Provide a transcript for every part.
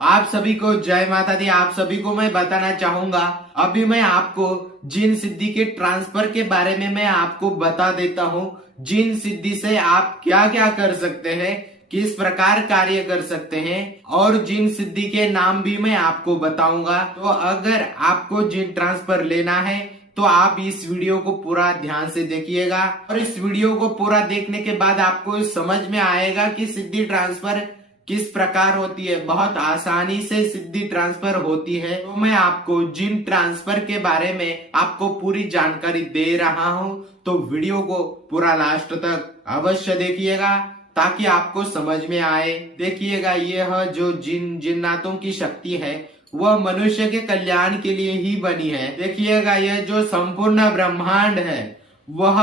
आप सभी को जय माता दी। आप सभी को मैं बताना चाहूंगा, अभी मैं आपको जिन सिद्धि के ट्रांसफर के बारे में मैं आपको बता देता हूं। जिन सिद्धि से आप क्या क्या कर सकते हैं, किस प्रकार कार्य कर सकते हैं, और जिन सिद्धि के नाम भी मैं आपको बताऊंगा। तो अगर आपको जिन ट्रांसफर लेना है तो आप इस वीडियो को पूरा ध्यान से देखिएगा, और इस वीडियो को पूरा देखने के बाद आपको समझ में आएगा कि सिद्धि ट्रांसफर किस प्रकार होती है। बहुत आसानी से सिद्धि ट्रांसफर होती है। तो मैं आपको जिन ट्रांसफर के बारे में आपको पूरी जानकारी दे रहा हूं, तो वीडियो को पूरा लास्ट तक अवश्य देखिएगा ताकि आपको समझ में आए। देखिएगा, यह जो जिन्नातों की शक्ति है वह मनुष्य के कल्याण के लिए ही बनी है। देखिएगा, यह जो संपूर्ण ब्रह्मांड है वह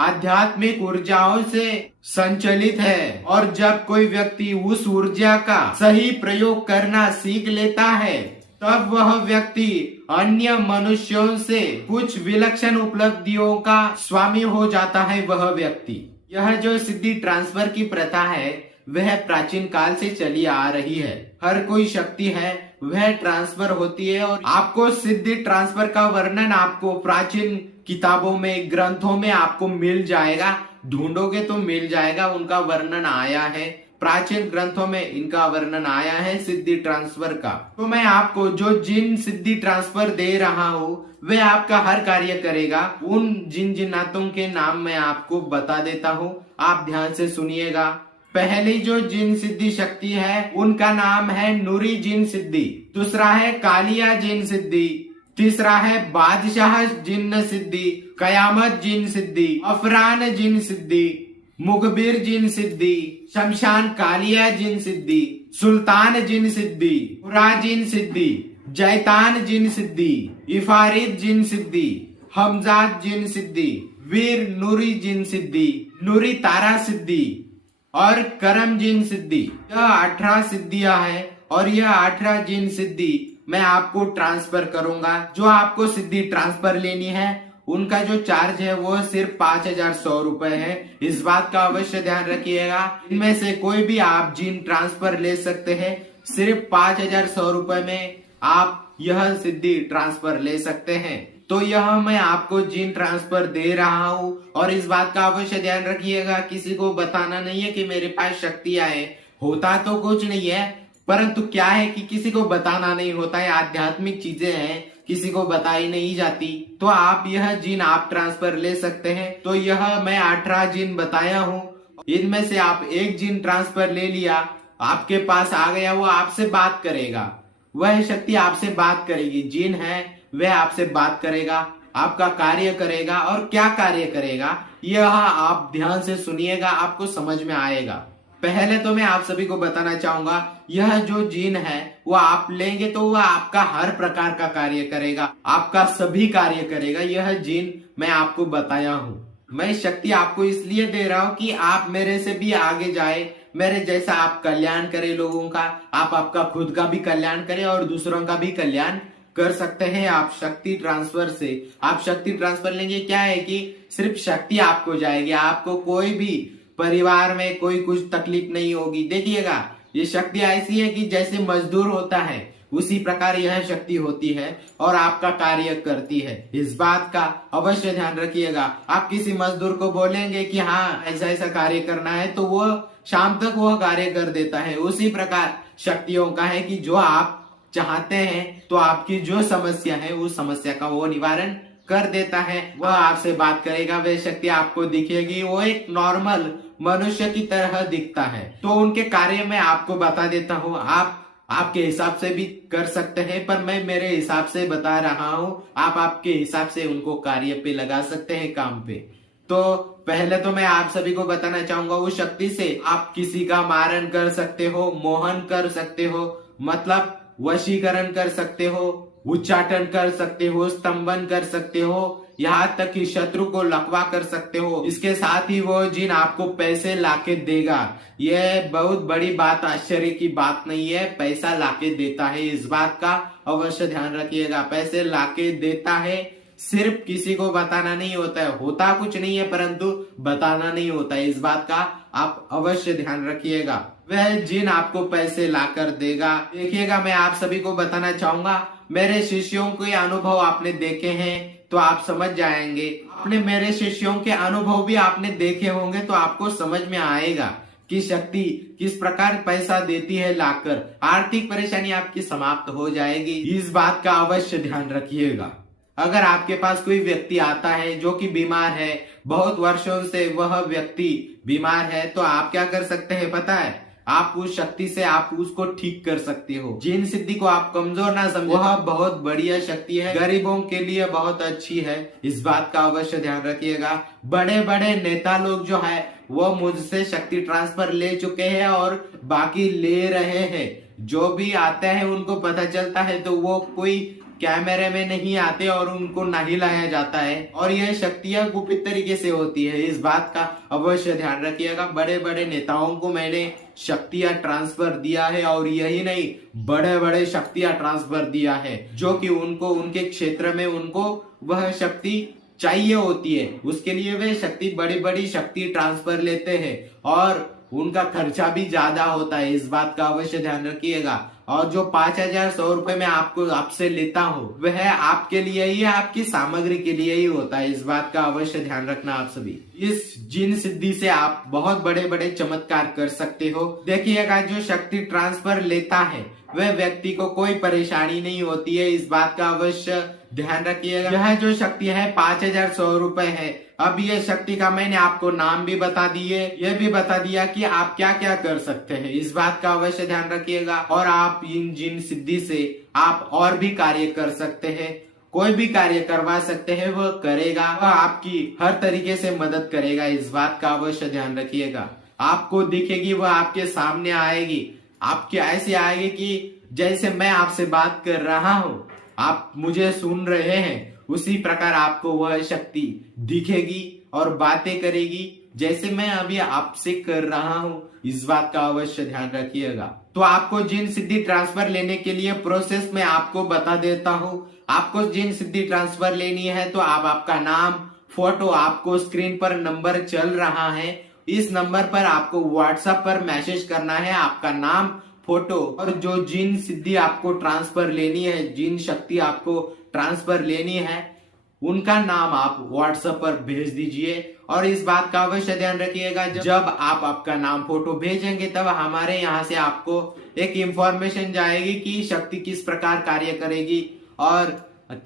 आध्यात्मिक ऊर्जाओं से संचलित है, और जब कोई व्यक्ति उस ऊर्जा का सही प्रयोग करना सीख लेता है तब वह व्यक्ति अन्य मनुष्यों से कुछ विलक्षण उपलब्धियों का स्वामी हो जाता है। वह व्यक्ति, यह जो सिद्धि ट्रांसफर की प्रथा है वह प्राचीन काल से चली आ रही है। हर कोई शक्ति है वह ट्रांसफर होती है, और आपको सिद्धि ट्रांसफर का वर्णन आपको प्राचीन किताबों में, ग्रंथों में आपको मिल जाएगा। ढूंढोगे तो मिल जाएगा, उनका वर्णन आया है। प्राचीन ग्रंथों में इनका वर्णन आया है सिद्धि ट्रांसफर का। तो मैं आपको जो जिन सिद्धि ट्रांसफर दे रहा हूँ वह आपका हर कार्य करेगा। उन जिन जिन्नातों के नाम मैं आपको बता देता हूँ, आप ध्यान से सुनिएगा। पहली जो जिन सिद्धि शक्ति है उनका नाम है नूरी जिन सिद्धि। दूसरा है कालिया जिन सिद्धि। तीसरा है बादशाह जिन सिद्धि, कयामत जिन सिद्धि, अफरान जिन सिद्धि, मुखबिर जिन सिद्धि, शमशान कालिया जिन सिद्धि, सुल्तान जिन सिद्धि, हुरा जिन सिद्धि, जैतान जिन सिद्धि, इफारिद जिन सिद्धि, हमजाद जिन सिद्धि, वीर नूरी जिन सिद्धि, नूरी तारा सिद्धि और करम जिन सिद्धि। यह 18 सिद्धियां हैं, और यह 18 जिन सिद्धि मैं आपको ट्रांसफर करूंगा। जो आपको सिद्धि ट्रांसफर लेनी है उनका जो चार्ज है वो सिर्फ 5100 रुपए है। इस बात का अवश्य ध्यान रखिएगा। इनमें से कोई भी आप जिन ट्रांसफर ले सकते हैं। सिर्फ 5100 रुपए में आप यह सिद्धि ट्रांसफर ले सकते हैं। तो यह मैं आपको जिन ट्रांसफर दे रहा हूँ, और इस बात का अवश्य ध्यान रखिएगा, किसी को बताना नहीं है कि मेरे पास शक्तियां है। होता तो कुछ नहीं है, परंतु क्या है कि किसी को बताना नहीं होता है। आध्यात्मिक चीजें हैं, किसी को बताई नहीं जाती। तो आप यह जिन आप ट्रांसफर ले सकते हैं। तो यह मैं 18 जिन बताया हूँ, इनमें से आप एक जिन ट्रांसफर ले लिया, आपके पास आ गया, वो आपसे बात करेगा। वह शक्ति आपसे बात करेगी। जिन है वह आपसे बात करेगा, आपका कार्य करेगा। और क्या कार्य करेगा यह आप ध्यान से सुनिएगा, आपको समझ में आएगा। पहले तो मैं आप सभी को बताना चाहूंगा, यह जो जिन है वो आप लेंगे तो वह आपका हर प्रकार का कार्य करेगा, आपका सभी कार्य करेगा। यह जिन मैं आपको बताया हूँ। मैं शक्ति आपको इसलिए दे रहा हूँ कि आप मेरे से भी आगे जाए, मेरे जैसा आप कल्याण करें लोगों का, आप आपका खुद का भी कल्याण करें और दूसरों का भी कल्याण कर सकते हैं आप शक्ति ट्रांसफर से। आप शक्ति ट्रांसफर लेंगे, क्या है कि सिर्फ शक्ति आपको जाएगी, आपको कोई भी परिवार में कोई कुछ तकलीफ नहीं होगी। देखिएगा, ये शक्ति ऐसी है कि जैसे मजदूर होता है उसी प्रकार यह शक्ति होती है और आपका कार्य करती है। इस बात का अवश्य ध्यान रखिएगा। आप किसी मजदूर को बोलेंगे कि हाँ ऐसा ऐसा कार्य करना है, तो वो शाम तक वह कार्य कर देता है। उसी प्रकार शक्तियों का है कि जो आप चाहते हैं तो आपकी जो समस्या है उस समस्या का वो निवारण कर देता है। वह आपसे बात करेगा, वह शक्ति आपको दिखेगी। वो एक नॉर्मल मनुष्य की तरह दिखता है। तो उनके कार्य में आपको बता देता हूँ, आप आपके हिसाब से भी कर सकते हैं, पर मैं मेरे हिसाब से बता रहा हूँ। आप आपके हिसाब से उनको कार्य पे लगा सकते हैं, काम पे। तो पहले तो मैं आप सभी को बताना चाहूंगा, उस शक्ति से आप किसी का मारण कर सकते हो, मोहन कर सकते हो, मतलब वशीकरण कर सकते हो, उच्चाटन कर सकते हो, स्तंभन कर सकते हो, यहाँ तक कि शत्रु को लकवा कर सकते हो। इसके साथ ही वो जिन आपको पैसे लाके देगा। यह बहुत बड़ी बात, आश्चर्य की बात नहीं है, पैसा लाके देता है। इस बात का अवश्य ध्यान रखिएगा, पैसे लाके देता है। सिर्फ किसी को बताना नहीं होता है, होता कुछ नहीं है परंतु बताना नहीं होता है। इस बात का आप अवश्य ध्यान रखिएगा। वह जिन आपको पैसे लाकर देगा। देखिएगा, मैं आप सभी को बताना चाहूंगा, मेरे शिष्यों के अनुभव आपने देखे हैं तो आप समझ जाएंगे। आपने मेरे शिष्यों के अनुभव भी आपने देखे होंगे तो आपको समझ में आएगा कि शक्ति किस प्रकार पैसा देती है लाकर। आर्थिक परेशानी आपकी समाप्त हो जाएगी, इस बात का अवश्य ध्यान रखिएगा। अगर आपके पास कोई व्यक्ति आता है जो कि बीमार है, बहुत वर्षों से वह व्यक्ति बीमार है, तो आप क्या कर सकते हैं पता है? आप उस शक्ति से आप उसको ठीक कर सकते हो। जिन सिद्धि को आप कमजोर ना समझे, वह बहुत बढ़िया शक्ति है, गरीबों के लिए बहुत अच्छी है, इस बात का अवश्य ध्यान रखिएगा। बड़े बड़े नेता लोग जो है वो मुझसे शक्ति ट्रांसफर ले चुके हैं और बाकी ले रहे हैं। जो भी आते हैं उनको पता चलता है तो वो कोई कैमरे में नहीं आते और उनको नहीं लाया जाता है, और यह शक्तियां गुप्त तरीके से होती है, इस बात का अवश्य ध्यान रखिएगा। बड़े बड़े नेताओं को मैंने शक्तियां ट्रांसफर दिया है, और यही नहीं, बड़े बड़े शक्तियां ट्रांसफर दिया है जो कि उनको उनके क्षेत्र में उनको वह शक्ति चाहिए होती है, उसके लिए वे शक्ति बड़ी बड़ी शक्ति ट्रांसफर लेते हैं और उनका खर्चा भी ज्यादा होता है, इस बात का अवश्य ध्यान रखिएगा। और जो 5,100 रुपए में आपसे लेता हूँ वह आपके लिए ही, आपकी सामग्री के लिए ही होता है, इस बात का अवश्य ध्यान रखना आप सभी। इस जिन सिद्धि से आप बहुत बड़े बड़े चमत्कार कर सकते हो। देखिएगा, जो शक्ति ट्रांसफर लेता है वह व्यक्ति को कोई परेशानी नहीं होती है, इस बात का अवश्य ध्यान रखिएगा। यह जो शक्ति है 5,100 रुपए है। अब ये शक्ति का मैंने आपको नाम भी बता दिए, यह भी बता दिया कि आप क्या क्या कर सकते हैं, इस बात का अवश्य ध्यान रखिएगा। और आप इन जिन सिद्धि से आप और भी कार्य कर सकते हैं, कोई भी कार्य करवा सकते हैं, वह करेगा, वह आपकी हर तरीके से मदद करेगा, इस बात का अवश्य ध्यान रखिएगा। आपको दिखेगी, वह आपके सामने आएगी, आपके ऐसे आएगी कि जैसे मैं आपसे बात कर रहा हूँ, आप मुझे सुन रहे हैं, उसी प्रकार आपको वह शक्ति दिखेगी और बातें करेगी जैसे मैं अभी आपसे कर रहा हूँ, इस बात का अवश्य ध्यान रखिएगा। तो आपको जिन सिद्धि ट्रांसफर लेने के लिए प्रोसेस में आपको बता देता हूँ। आपको जिन सिद्धि ट्रांसफर लेनी है तो आप आपका नाम, फोटो, आपको स्क्रीन पर नंबर चल रहा है, इस नंबर पर आपको व्हाट्सएप पर मैसेज करना है, आपका नाम, फोटो, और जो जिन सिद्धि आपको ट्रांसफर लेनी है, जिन शक्ति आपको ट्रांसफर लेनी है, उनका नाम आप व्हाट्सएप पर भेज दीजिए। और इस बात का अवश्य ध्यान रखिएगा, जब आप आपका नाम, फोटो भेजेंगे तब हमारे यहाँ से आपको एक इंफॉर्मेशन जाएगी कि शक्ति किस प्रकार कार्य करेगी और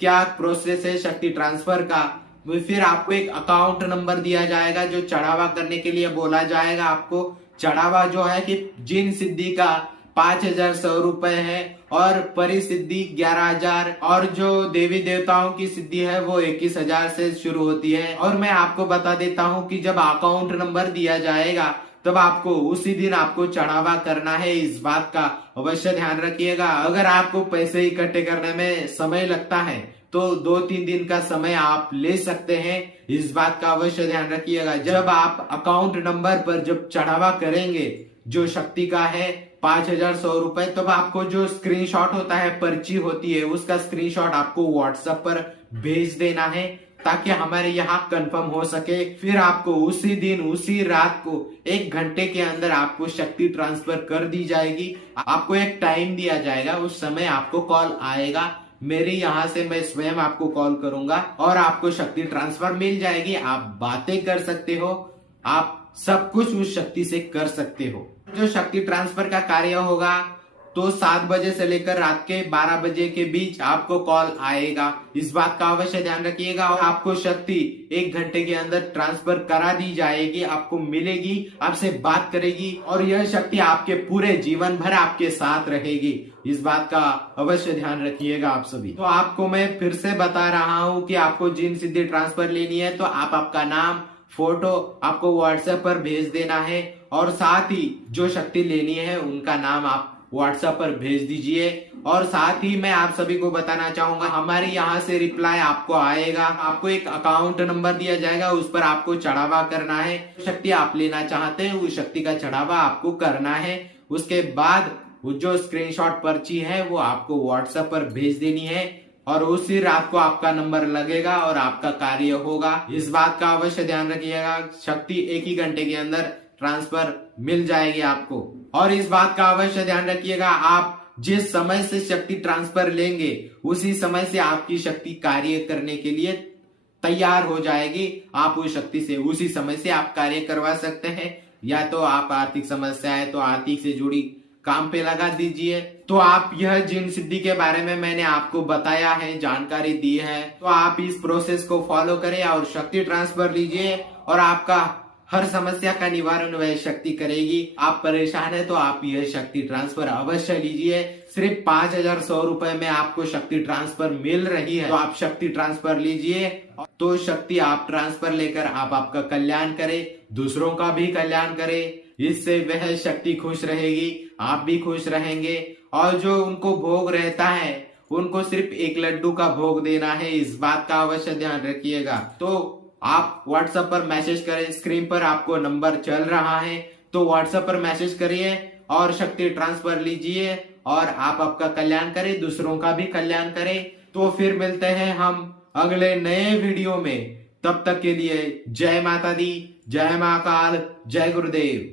क्या प्रोसेस है शक्ति ट्रांसफर का। फिर आपको एक अकाउंट नंबर दिया जाएगा जो चढ़ावा करने के लिए बोला जाएगा। आपको चढ़ावा जो है कि जिन सिद्धि का 5,100 रुपए है और परिसिद्धि 11,000, और जो देवी देवताओं की सिद्धि है वो 21,000 से शुरू होती है। और मैं आपको बता देता हूँ कि जब अकाउंट नंबर दिया जाएगा तब आपको उसी दिन आपको चढ़ावा करना है, इस बात का अवश्य ध्यान रखिएगा। अगर आपको पैसे इकट्ठे करने में समय लगता है तो 2-3 दिन का समय आप ले सकते हैं, इस बात का अवश्य ध्यान रखिएगा। जब आप अकाउंट नंबर पर जब चढ़ावा करेंगे जो शक्ति का है 5,100 रुपए, तब आपको जो स्क्रीनशॉट होता है, पर्ची होती है, उसका स्क्रीनशॉट आपको व्हाट्सएप पर भेज देना है ताकि हमारे यहाँ कंफर्म हो सके। फिर आपको उसी दिन, उसी रात को 1 घंटे के अंदर आपको शक्ति ट्रांसफर कर दी जाएगी। आपको एक टाइम दिया जाएगा, उस समय आपको कॉल आएगा, मेरे यहाँ से मैं स्वयं आपको कॉल करूंगा और आपको शक्ति ट्रांसफर मिल जाएगी। आप बातें कर सकते हो, आप सब कुछ उस शक्ति से कर सकते हो। जो शक्ति ट्रांसफर का कार्य होगा तो 7 बजे से लेकर रात के 12 बजे के बीच आपको कॉल आएगा, इस बात का अवश्य ध्यान रखिएगा। और आपको शक्ति 1 घंटे के अंदर ट्रांसफर करा दी जाएगी, आपको मिलेगी, आपसे बात करेगी और यह शक्ति आपके पूरे जीवन भर आपके साथ रहेगी, इस बात का अवश्य ध्यान रखिएगा आप सभी। तो आपको मैं फिर से बता रहा हूँ कि आपको जिन सिद्धि ट्रांसफर लेनी है तो आप आपका नाम, फोटो आपको व्हाट्सएप पर भेज देना है और साथ ही जो शक्ति लेनी है उनका नाम आप व्हाट्सएप पर भेज दीजिए। और साथ ही मैं आप सभी को बताना चाहूंगा, हमारे यहाँ से रिप्लाई आपको आएगा, आपको एक अकाउंट नंबर दिया जाएगा, उस पर आपको चढ़ावा करना है। शक्ति आप लेना चाहते हैं उस शक्ति का चढ़ावा आपको करना है। उसके बाद वो जो स्क्रीनशॉट पर्ची है वो आपको व्हाट्सएप पर भेज देनी है और उसी रात को आपका नंबर लगेगा और आपका कार्य होगा, इस बात का अवश्य ध्यान रखिएगा। शक्ति 1 ही घंटे के अंदर ट्रांसफर मिल जाएगी आपको। और इस बात का अवश्य ध्यान रखिएगा, आप जिस समय से शक्ति ट्रांसफर लेंगे उसी समय से आपकी शक्ति कार्य करने के लिए तैयार हो जाएगी। आप उस शक्ति से उसी समय से आप कार्य करवा सकते हैं। या तो आप आर्थिक समस्या है तो आर्थिक से जुड़ी काम पे लगा दीजिए। तो आप यह जिन सिद्धि के बारे में मैंने आपको बताया है, जानकारी दी है, तो आप इस प्रोसेस को फॉलो करें और शक्ति ट्रांसफर लीजिए और आपका हर समस्या का निवारण वह शक्ति करेगी। आप परेशान है तो आप यह शक्ति ट्रांसफर अवश्य लीजिए। सिर्फ 5,100 रुपए में आपको शक्ति ट्रांसफर मिल रही है, तो आप शक्ति ट्रांसफर लीजिए। तो शक्ति आप ट्रांसफर लेकर आप आपका कल्याण करें, दूसरों का भी कल्याण करें। इससे वह शक्ति खुश रहेगी, आप भी खुश रहेंगे। और जो उनको भोग रहता है उनको सिर्फ एक लड्डू का भोग देना है, इस बात का अवश्य ध्यान रखिएगा। तो आप व्हाट्सएप पर मैसेज करें, स्क्रीन पर आपको नंबर चल रहा है, तो व्हाट्सएप पर मैसेज करिए और शक्ति ट्रांसफर लीजिए और आप आपका कल्याण करें, दूसरों का भी कल्याण करें। तो फिर मिलते हैं हम अगले नए वीडियो में। तब तक के लिए जय माता दी, जय महाकाल, जय गुरुदेव।